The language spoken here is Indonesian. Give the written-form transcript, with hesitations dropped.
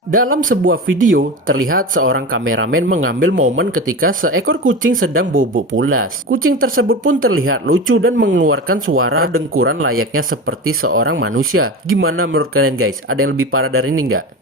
Dalam sebuah video, terlihat seorang kameramen mengambil momen ketika seekor kucing sedang bobok pulas. Kucing tersebut pun terlihat lucu dan mengeluarkan suara dengkuran layaknya seperti seorang manusia. Gimana menurut kalian guys? Ada yang lebih parah dari ini nggak?